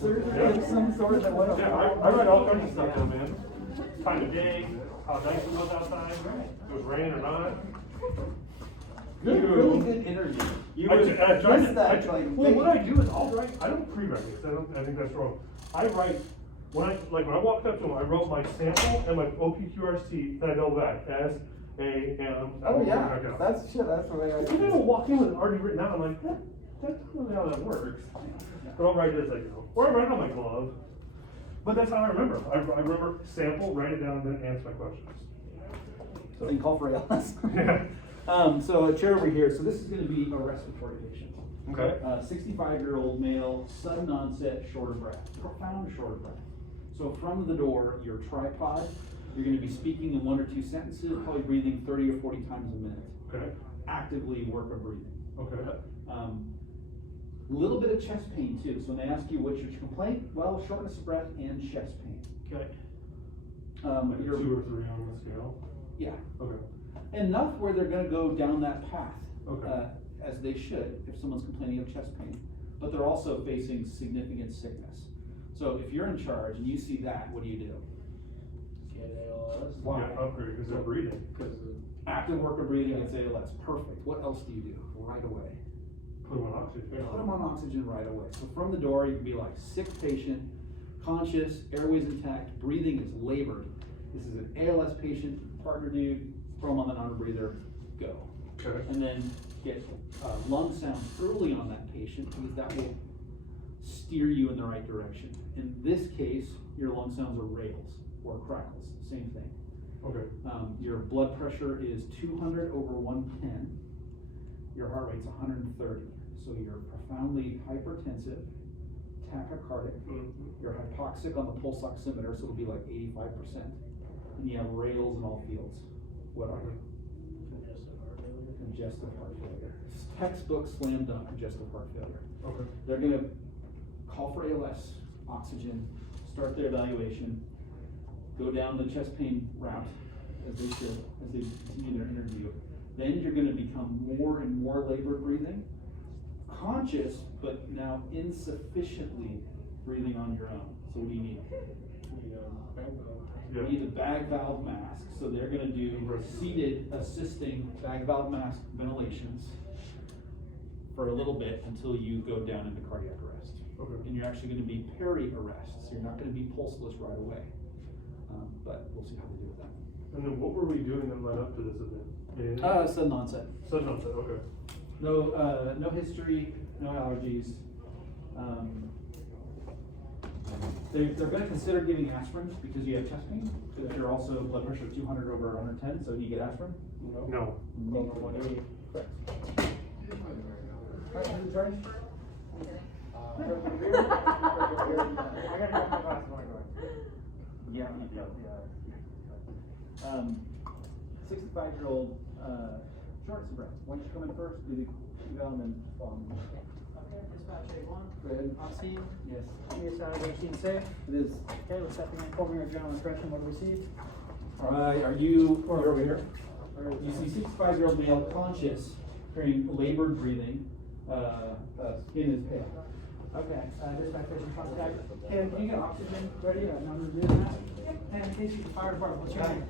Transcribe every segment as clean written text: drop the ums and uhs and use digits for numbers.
surgery of some sort that went I write all kinds of stuff down, man. Time of day, how nice it was outside, if it was raining or not. really good interview. What I do is I'll write, I don't pre-write this, I think that's wrong. I write, when I walked up to him, I wrote my sample and my OPQRC, then I go back, S-A-M. Oh yeah, that's the way I do People will walk in with it already written out, I'm like, that's not really how that works. But I'll write it as I go. Or I write it on my glove. But that's how I remember. I remember sample, write it down, and then answer my questions. So you can call Farrell. Yeah. So a chair over here. So this is going to be a respiratory patient. Okay. 65-year-old male, sudden onset, short of breath, profound short of breath. So from the door, your tripod, you're going to be speaking in 1 or 2 sentences, probably breathing 30 or 40 times a minute. Okay. Actively work of breathing. Okay. Little bit of chest pain too. So when they ask you what's your complaint, well, shortness of breath and chest pain. Okay. Like 2 or 3 on the scale. Yeah. Okay. Enough where they're going to go down that path, Okay. as they should if someone's complaining of chest pain. But they're also facing significant sickness. So if you're in charge and you see that, what do you do? Why? Yeah, upgrade because they're breathing. Because active work of breathing and say, well, that's perfect. What else do you do right away? Put them on oxygen. Put them on oxygen right away. So from the door, you can be like, sick patient, conscious, airways intact, breathing is labored. This is an ALS patient, partner dude, throw them on the non-breather, go. Okay. And then get lung sounds early on that patient because that will steer you in the right direction. In this case, your lung sounds are rails or crackles, same thing. Okay. Your blood pressure is 200 over 110. Your heart rate's 130. So you're profoundly hypertensive, tachycardic. You're hypoxic on the pulse oximeter, so it'll be like 85%. And you have rails in all fields. What are you? Congestive heart failure. Textbook slam dunk congestive heart failure. Okay. They're going to call for ALS, oxygen, start their evaluation, go down the chest pain route as they should, as they continue their interview. Then you're going to become more and more labored breathing, conscious, but now insufficiently breathing on your own. So what do you need? You need a bag valve mask. So they're going to do seated assisting bag valve mask ventilations for a little bit until you go down into cardiac arrest. Okay. And you're actually going to be peri-arrest, so you're not going to be pulseless right away. But we'll see how they do with that. And then what were we doing that led up to this event? Sudden onset. Sudden onset, okay. No history, no allergies. They're going to consider giving aspirin because you have chest pain, because you're also blood pressure 200 over 110, so do you get aspirin? No. Correct. I gotta have my glass of wine. Yeah, you do. 65-year-old, shortness of breath. Why don't you come in first, do the eval, and then follow me. Okay, dispatch A1. Go ahead. On scene. Yes. Is Saturday scene safe? It is. Okay, let's set the pulmonary adrenaline impression. What do we see? You're over here. You see 65-year-old male conscious, hearing labored breathing, skin is pale. Okay, dispatch patient contact. Can you get oxygen ready? Number to do that. And in case you can fire department, what's your name?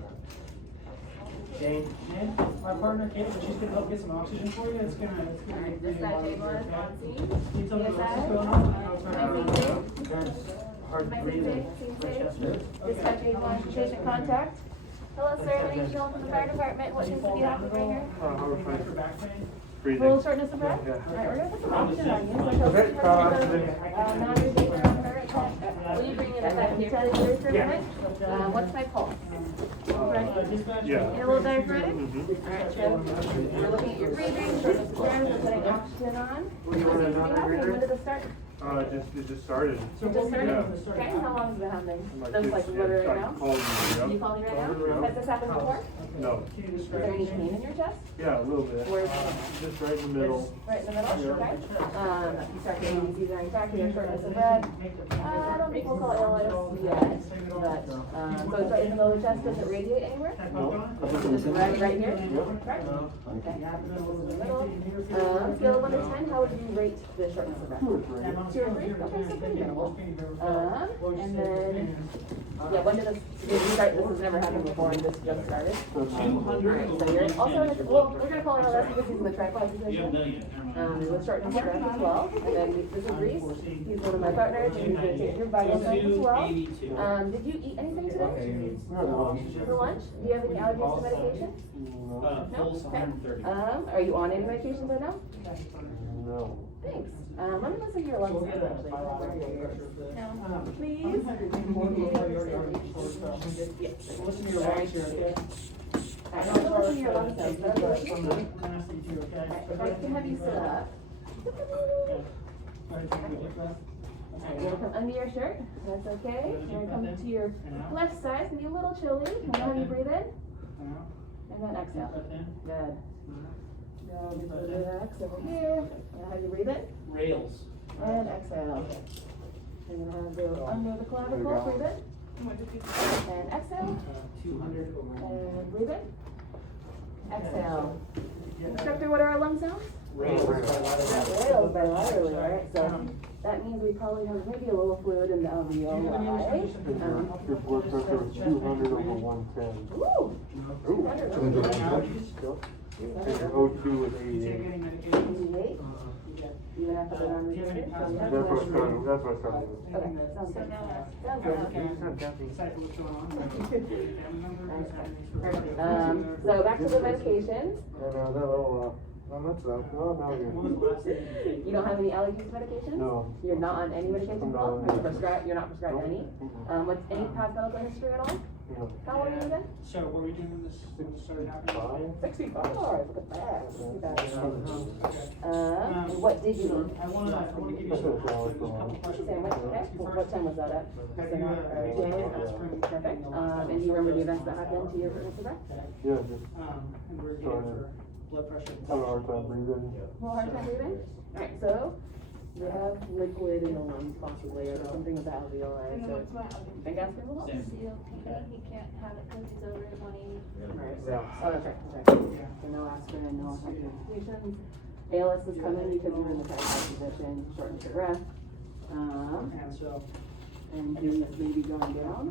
Jane. Jane, my partner Kate, she's gonna help get some oxygen for you. It's gonna be Dispatch A1 on scene. Can you tell me Yes, what's sir. going on? I know it's not Hard Am I breathing. scene safe? Dispatch A1, patient contact. Hello, sir. My name's Janelle from the fire department. What things do you have to bring her? for back pain. Full shortness of breath? Yeah. Alright, we're gonna put some oxygen on you. So Okay, oxygen. Non-breathing on her. Will you bring in a ventilator for a minute? What's my pulse? Ready? Yeah. In a little diaphragm? Alright, Chip. We're looking at your breathing, shortness of breath, we're putting oxygen on. What do you want to start? It just started. So It what just we started? do Yeah. is start Okay, now. how long has it been happening? My Just kids like had literally tried now? calling me, You yeah. call me right Yeah. now? Has this happened before? No. Can you Is describe there any the pain in your chest? Yeah, a little bit. Where? Just right in the middle. Right in the middle, Yeah. okay? You start getting these either anxiety or shortness of breath. I don't think we'll call it ill yet, but, so it's right in the middle of the chest, does it radiate anywhere? Right here? Right? Okay. Scale of 1 to 10, how would you rate the shortness of breath? 2 or 3? Okay, so pretty minimal. And then, yeah, when did this start? This has never happened before and this just started. 200 So you're also, well, we're gonna call it our lesson because he's in the tripod position. With shortness of breath as well. And then this is Reese. He's one of my partners and he's gonna take your vital signs as well. Did you eat anything today? For lunch? Do you have any allergies to medication? Pulse 130. Are you on any medications right now? No. Thanks. Let me listen to your lungs actually. Please? Listen to your voice here. Alright, I'm gonna listen to your lungs sounds. I can have you sit up. Alright, you're gonna come under your shirt. That's okay. You're gonna come to your left side. It's gonna be a little chilly. And then you breathe in. And then exhale. Good. Good. Relax over here. And how you breathe in. Rails. And exhale. And then have go under the clavicle. Breathe in. And exhale. 200. And breathe in. Exhale. Instructor, what are our lung sounds? Rails. Rails bilaterally, alright? So that means we probably have maybe a little fluid in the alveoli. Your blood pressure was 200 over 110. Ooh. 200. 02 was 88. 88. Even after the non-repeated? That's what I started. That's what I started with. Okay, sounds good. Sounds good. Perfect. So back to the medications. You don't have any allergies to medications? No. You're not on any medications at all? No. You're not prescribed any? What's any past medical history at all? No. How old are you then? So what were we doing when this started happening? 65. Look at that. What did you eat? I wanna give you some couple questions. Sandwich, okay. What time was that at? Perfect. And do you remember the events that happened to your shortness of breath? Yeah, just And we're getting for blood pressure. have a hard time breathing. Well, hard time breathing? Alright, so you have liquid in the lungs possibly, or something with the alveoli, so I think aspirin will help. Same. COPD, he can't have it because he's over 180. Right, so, oh, that's right, that's right. So no aspirin, no medications. ALS is coming because you're in the tripod position, shortness of breath. And so, And this may be going down.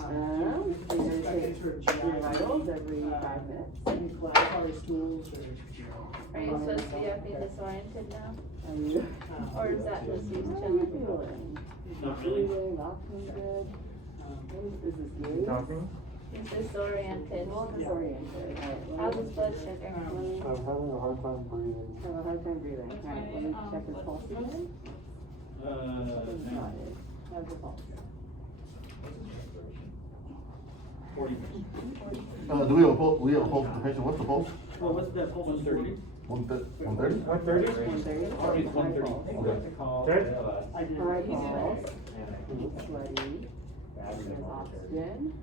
You're gonna take your vitals every 5 minutes. any probably stools or. Are you supposed to be being disoriented now? Are you? Or is that just you How are you chilling? feeling? Not really. Feeling, not feeling good? Is this good? Talking? He's disoriented. Disoriented, alright. How's his blood sugar? I'm having a hard time breathing. Have a hard time breathing. Alright, let me check his pulse again. Got it. How's the pulse? 40. Do we have a pulse? We have a pulse with the patient. What's the pulse? Well, what's the pulse? 130. 130? 130? 130? It's 130. Okay. I did. High pulse. Sweaty. There's oxygen.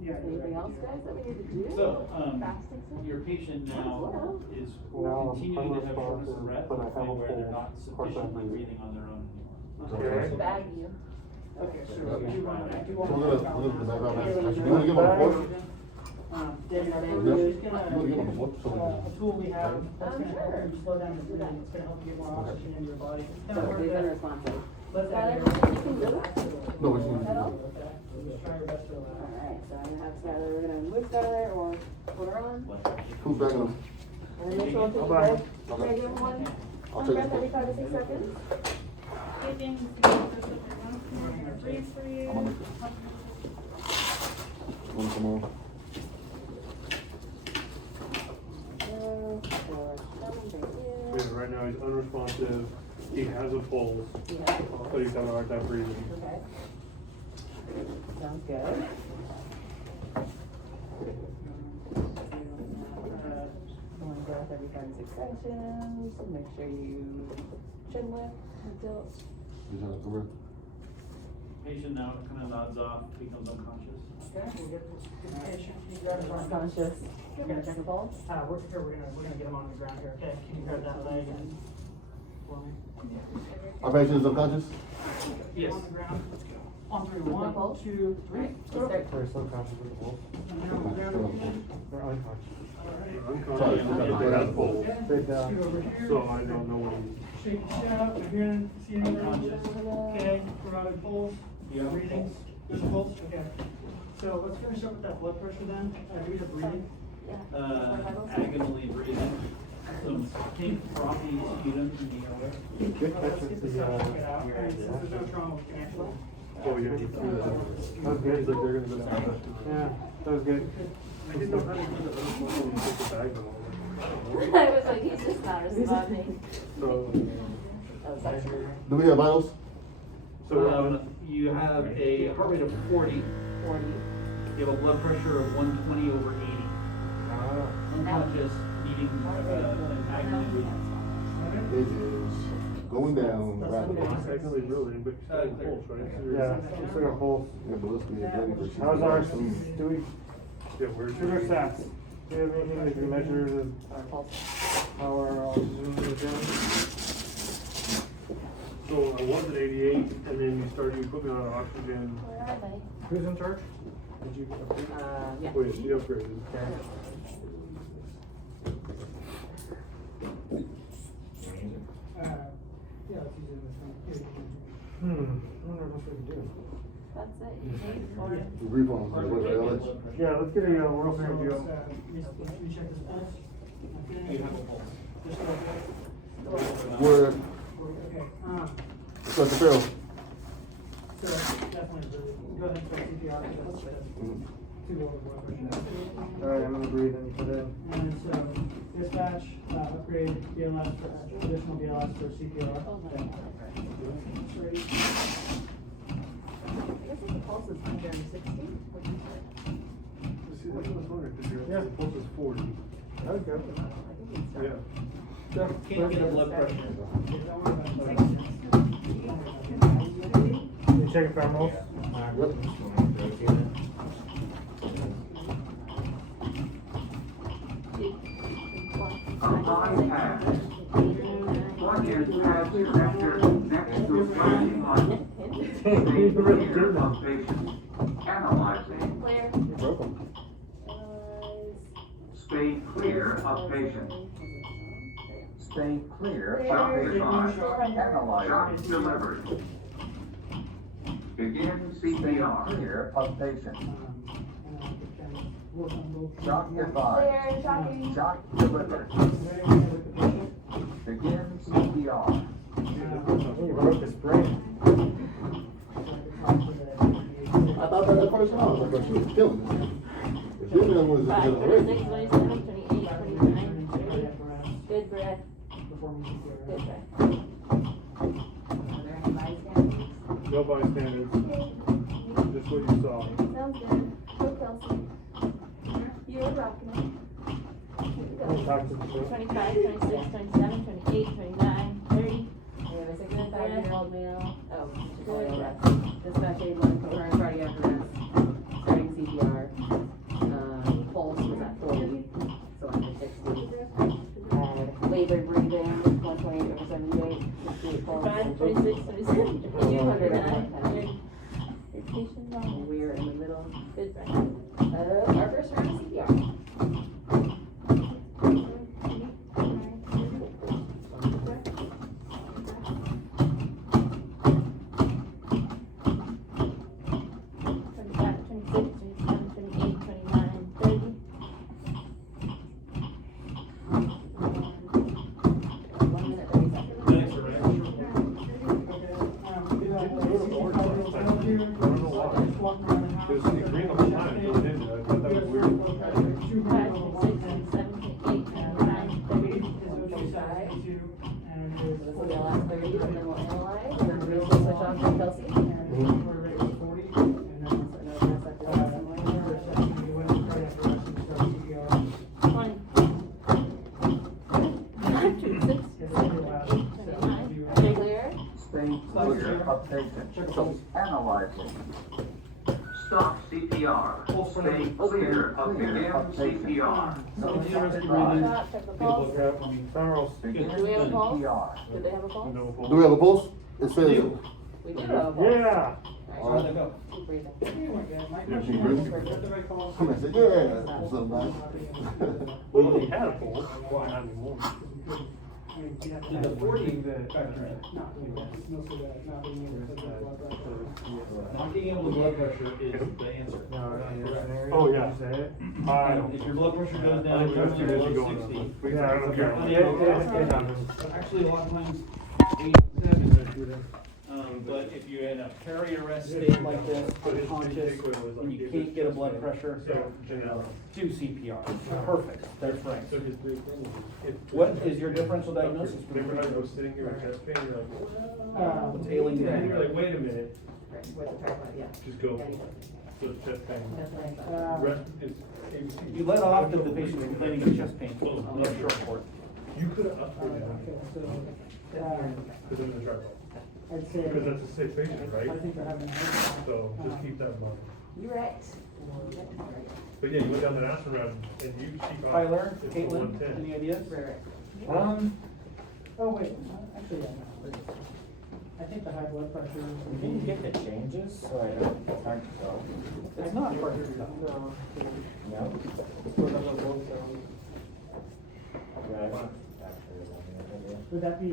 Yeah. Anything else, guys, that we need to do? So, your patient now is Now I'm continuing to have shortness of unresponsive, breath, but I have a where they're pulse. not Of course I'm sufficiently breathing. breathing on their own. Okay. Bag you. Okay, so do you want, do you So want? we're gonna give him a report? David, Yeah. we're You just wanna give him a report? So we a tool we have, that's gonna Sure. help you slow down your breathing, it's gonna help you get more oxygen into your body. So he's unresponsive. Let that Skylar, air- you can do it? No, we can- At all? Just try your best to relax. Alright, so I'm gonna have Skylar, we're gonna move Skylar or put her on. Who's backing up? And then make sure to take a Bye-bye. breath. Can I give him one I'll take breath it. every 5 to 6 seconds? Giving breathe for you. I'm gonna one tomorrow. Yeah, right now he's unresponsive. He has a pulse, but he's having a hard time breathing. Okay. Sounds good. One breath every 5 to 6 sections. Make sure you chin lift until Come here. Patient now kind of nods off, becomes unconscious. Okay, we'll get this patient, can you grab his arm? Unconscious. You're gonna check the pulse? We're gonna get him on the ground here, okay? Can you grab that leg and for me? Our patient is unconscious? Yes. On the ground, let's go. On three, With the one, pulse? 2, 3. Let's start. They're so conscious with the wolf. And then on the ground again. They're unconscious. Sorry, we gotta go down the pole. Straight down. Scoot over here. So I don't know what he's. Shake the shaft, again, see any Unconscious. Okay, carotid pulse, Yeah. breathing, good pulse, okay. So let's finish up with that blood pressure then. Do we have breathing? Agonally breathing. Some pink frothy sputum in the airway. Let's get the stuff to get out. There's no trauma, we can actually. Oh, yeah, he threw that. That was good. He's like, they're gonna go down. Yeah, that was good. I didn't know how to do the other one when you took the bag and all I was like, he's just not responding. that. So, Do we have vitals? So, you have a heart rate of 40. 40. You have a blood pressure of 120 over 80. Unconscious, needing agony breathing. It is going down rapidly. technically really, but you still have a pulse, right? So you're- Yeah, we still got pulse. Yeah, but let's get ready for CPR. How's ours? soon. Do we, Yeah, where's sugar your stats? Do you have anything that can measure Our pulse. our oxygen in the gym? So I was at 88, and then you put me on oxygen. Where are they? Who's in charge? Did you? Yeah. Wait, she upgraded. Yeah, let's use it in this one. Here, I wonder what else we can do. That's it, you need for it. The brief on, what's the LH? Yeah, let's get a world So, review. let me check this pulse. Okay. You have a pulse. Just go. Where, Okay, Dr. Farrell? so definitely breathing. Go ahead and start CPR. That's too low of blood pressure. Alright, I'm gonna breathe and put in. And so dispatch, upgrade BLS for additional BLS for CPR. I guess if the pulse is 160, what do you say? See, that's what I was wondering, because your Yeah. pulse is 40. Okay. I think it's done. Yeah. Can't get a blood pressure. You checking thermals? Clear. Welcome. Stay clear of patient. Stay clear of patient. Shock delivered. Begin CPR. Clear of patient. Shock advised. Clear, shocking. Shock delivered. Begin CPR. You broke the spring. I thought that the first one, I was like, oh, she was killing it. If this one was a 5, already. 26, 27, 28, 29, 30. Good breath. Good breath. Are there any bystanders? No bystanders. Just what you saw. Sounds good. Go Kelsey. You're rocking it. We'll talk to the 25, 26, 27, 28, 29, 30. We have a 65-year-old male. Oh, just Good. arrest. Dispatch 81, confirmed cardiac arrest. Starting CPR. Pulse was at 40, so under 60. Had labored breathing, 128 over 78. 68 pulse. 5, 26, 27, 28, 29. Your patient's on. And we're in the middle Good breath. of our first round of CPR. It was green the whole time, going into it. I thought that stabilizing. Stop CPR. Stay clear of begin CPR. Stop, check the pulse. Farrell. Begin Do we have a pulse? CPR. Do they have a pulse? No Do pulse. we have a pulse? It says. We do have a pulse. Yeah. Alright, keep breathing. Yeah, she really- I said, yeah. So nice. Well, he had a pulse, well, not anymore. The 40, not being able to blood pressure is the answer. Oh, yeah. I don't. If your blood pressure goes down, I you're don't care if you go below on 60. Yeah, I don't care. It happens. Actually, a lot of times, 87. But if you're in a peri-arrest state like this, unconscious, and you can't get a blood pressure, So, Janelle. do CPR. Perfect, that's right. So his big What is your differential diagnosis? Remember how I was sitting here with chest pain, you're like, What's ailing you? and you're like, wait a minute, Yeah. just go. So it's chest pain. Rest is ABC. You let off that the patient's complaining of chest pain on the short report. You could have upped it down, put them in the tripod. I'd say, Because that's a sick patient, I right? think they're having a heart attack. So just keep that in mind. You're right. But yeah, you went down that aspirin route and you keep on. Tyler, it's Caitlin, 110. any ideas? Oh, wait, actually, yeah, no. I think the high blood pressure. Can you get the changes so I don't start to go? It's not perfect stuff. No. Yeah, I want Would that be?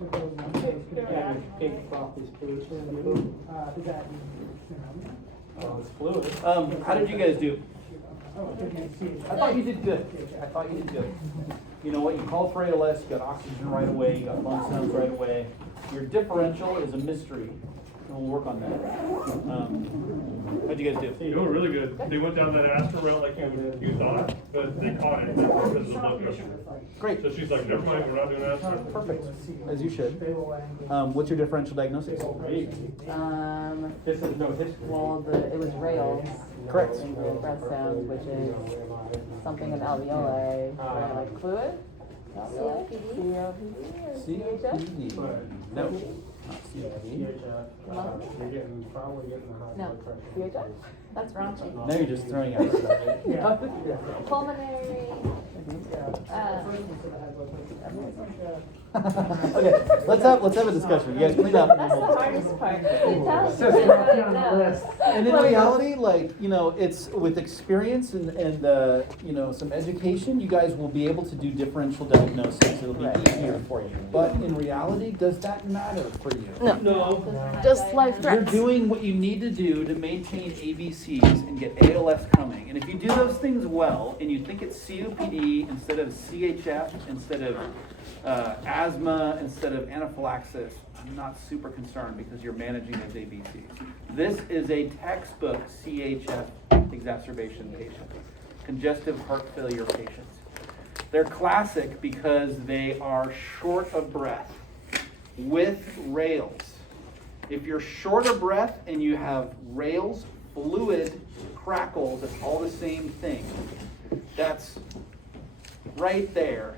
With those numbers, could that, Take off this pollution. is that pneumonia? Oh, it's fluid. How did you guys do? Oh, it could be CHF. I thought you did good. I thought you did good. You know what, you called for ALS, you got oxygen right away, you got lung sounds right away. Your differential is a mystery, and we'll work on that. How'd you guys do? They were really good. They went down that aspirin route like you thought, but they caught it because of the blood pressure. Great, So she's like, never mind, we're not doing aspirin. perfect, as you should. Stable language. What's your differential diagnosis? This is no history. Well, it was rails. Correct. And breath sounds, which is something in alveoli, like fluid. COPD or CHF? COPD. No, not COPD. No, CHF? That's raunchy. Now you're just throwing out stuff. Pulmonary. Okay, let's have a discussion. You guys clean up. That's the hardest part. You tell us Just what mark you it on the know. list. And in reality, like, you know, it's with experience and you know, some education, you guys will be able to do differential diagnosis. It'll be easier for you. But in reality, does that matter for you? No. Just life You're threats. doing what you need to do to maintain ABCs and get ALS coming. And if you do those things well, and you think it's COPD instead of CHF, instead of asthma, instead of anaphylaxis, I'm not super concerned because you're managing those ABCs. This is a textbook CHF exacerbation patient, congestive heart failure patients. They're classic because they are short of breath with rails. If you're short of breath and you have rails, fluid, crackles, it's all the same thing. That's right there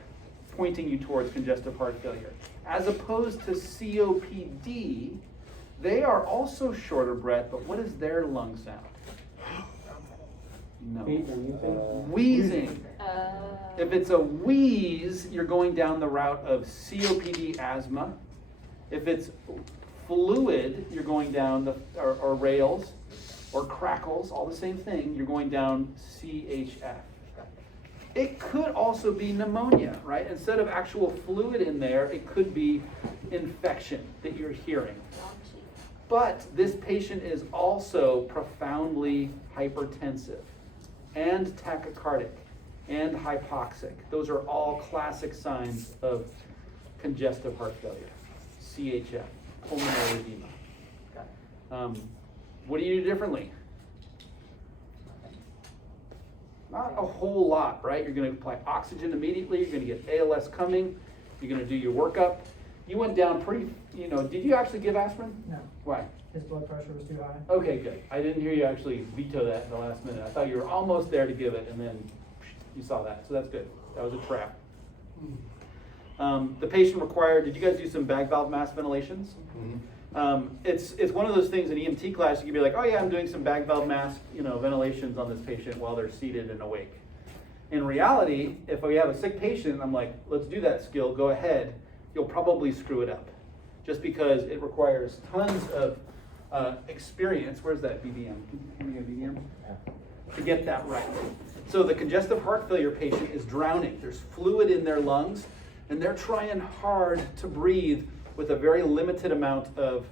pointing you towards congestive heart failure. As opposed to COPD, they are also short of breath, but what is their lung sound? No. Wheezing. If it's a wheeze, you're going down the route of COPD asthma. If it's fluid, you're going down or rails, or crackles, all the same thing, you're going down CHF. It could also be pneumonia, right? Instead of actual fluid in there, it could be infection that you're hearing. But this patient is also profoundly hypertensive and tachycardic and hypoxic. Those are all classic signs of congestive heart failure, CHF, pulmonary edema. What do you do differently? Not a whole lot, right? You're going to apply oxygen immediately. You're going to get ALS coming. You're going to do your workup. You went down pretty, you know, did you actually give aspirin? No, Why? his blood pressure was too high. Okay, good. I didn't hear you actually veto that in the last minute. I thought you were almost there to give it, and then you saw that. So that's good. That was a trap. The patient required, did you guys do some bag valve mask ventilations? It's one of those things in EMT class, you can be like, oh yeah, I'm doing some bag valve mask, ventilations on this patient while they're seated and awake. In reality, if we have a sick patient, I'm like, let's do that skill, go ahead, you'll probably screw it up. Just because it requires tons of experience. Where's that BDM? Can you give me a BDM? To get that right. So the congestive heart failure patient is drowning. There's fluid in their lungs, and they're trying hard to breathe with a very limited amount of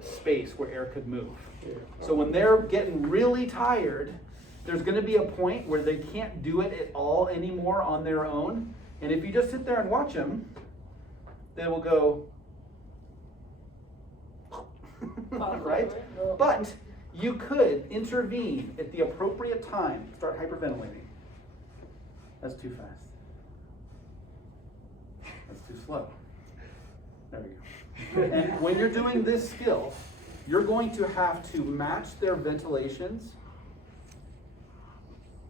space where air could move. So when they're getting really tired, there's going to be a point where they can't do it at all anymore on their own. And if you just sit there and watch them, they will go, right? But you could intervene at the appropriate time, start hyperventilating. That's too fast. That's too slow. There we go. And when you're doing this skill, you're going to have to match their ventilations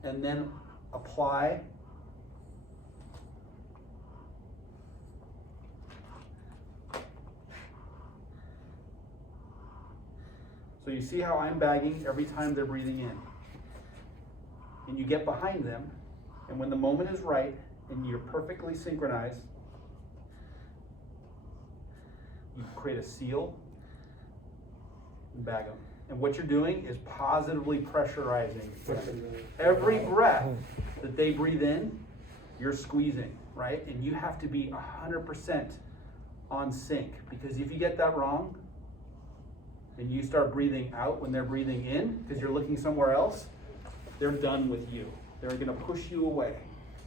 and then apply so you see how I'm bagging every time they're breathing in. And you get behind them, and when the moment is right and you're perfectly synchronized, you create a seal and bag them. And what you're doing is positively pressurizing them. Every breath that they breathe in, you're squeezing, right? And you have to be 100% on sync, because if you get that wrong, and you start breathing out when they're breathing in, because you're looking somewhere else, they're done with you. They're going to push you away.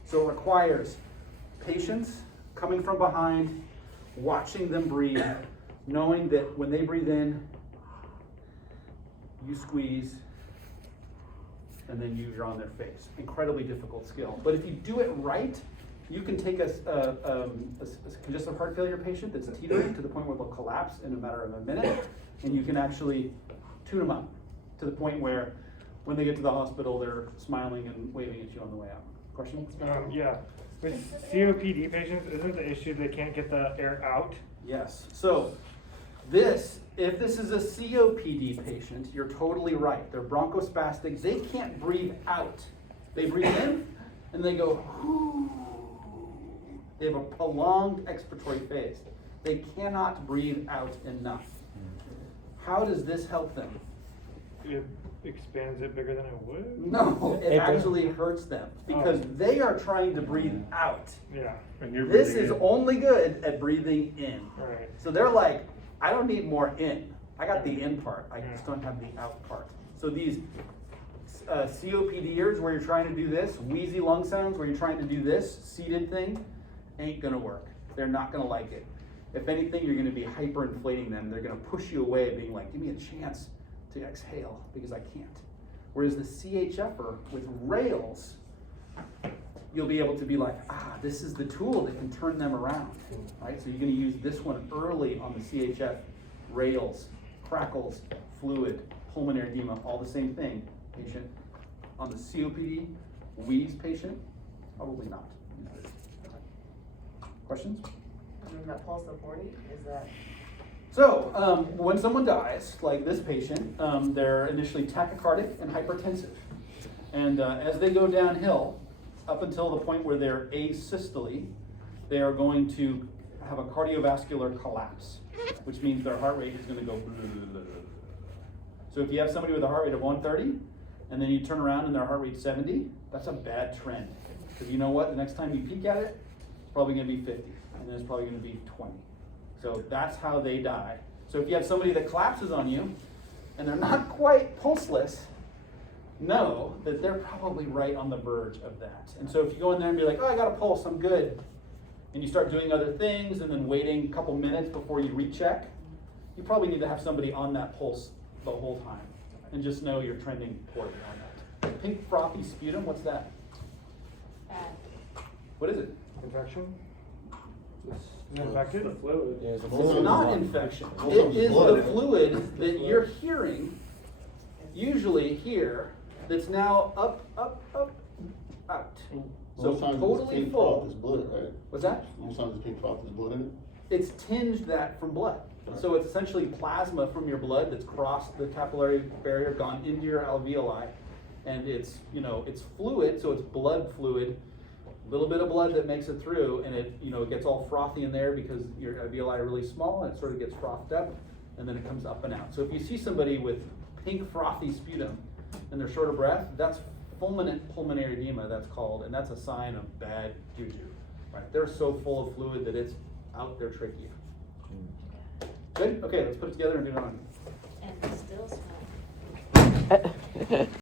So it requires patience, coming from behind, watching them breathe, knowing that when they breathe in, you squeeze, and then you're on their face. Incredibly difficult skill. But if you do it right, you can take a congestive heart failure patient that's teetering to the point where they'll collapse in a matter of a minute, and you can actually tune them up to the point where when they get to the hospital, they're smiling and waving at you on the way out. Questions? Yeah. With COPD patients, isn't the issue they can't get the air out? Yes. So if this is a COPD patient, you're totally right. They're bronchospastic. They can't breathe out. They breathe in and they go, whoo. They have a prolonged expiratory phase. They cannot breathe out enough. How does this help them? It expands it bigger than it would? No, it actually hurts them because they are trying to breathe out. Yeah. And you're This breathing is in. only good at breathing in. Right. So they're like, I don't need more in. I got the in part. I just don't have the out part. So these COPDers where you're trying to do this, wheezy lung sounds where you're trying to do this seated thing, ain't gonna work. They're not gonna like it. If anything, you're gonna be hyperinflating them. They're gonna push you away, being like, give me a chance to exhale because I can't. Whereas the CHFer with rails, you'll be able to be like, this is the tool that can turn them around, right? So you're gonna use this one early on the CHF, rails, crackles, fluid, pulmonary edema, all the same thing, patient. On the COPD, wheeze patient, probably not. Questions? And then that pulse of 40, is that? So, when someone dies, like this patient, they're initially tachycardic and hypertensive. And as they go downhill, up until the point where they're asystole, they are going to have a cardiovascular collapse, which means their heart rate is going to go blah, blah, blah, blah. So if you have somebody with a heart rate of 130, and then you turn around and their heart rate's 70, that's a bad trend. Because you know what, the next time you peek at it, it's probably going to be 50, and then it's probably going to be 20. So that's how they die. So if you have somebody that collapses on you, and they're not quite pulseless, know that they're probably right on the verge of that. And so if you go in there and be like, I got a pulse, I'm good, and you start doing other things and then waiting a couple minutes before you recheck, you probably need to have somebody on that pulse the whole time. And just know you're trending poorly on that. Pink frothy sputum, what's that? What is it? Infection? Is it infected? The fluid. Yeah, it's a It's fluid. not infection. It is the fluid that you're hearing, usually here, that's now up, out. So Most times it's totally pink froth, full. it's blood, right? What's that? Most times the pink froth is blood in it. It's tinged that from blood. So it's essentially plasma from your blood that's crossed the capillary barrier, gone into your alveoli, and it's, you know, it's fluid, so it's blood fluid, a little bit of blood that makes it through, and it, you know, it gets all frothy in there because your alveoli are really small, and it sort of gets frothed up, and then it comes up and out. So if you see somebody with pink frothy sputum and they're short of breath, that's fulminant pulmonary edema, that's called, and that's a sign of bad juju. Right? They're so full of fluid that it's out their trachea. Good? Okay, let's put it together and do it on. And still smell.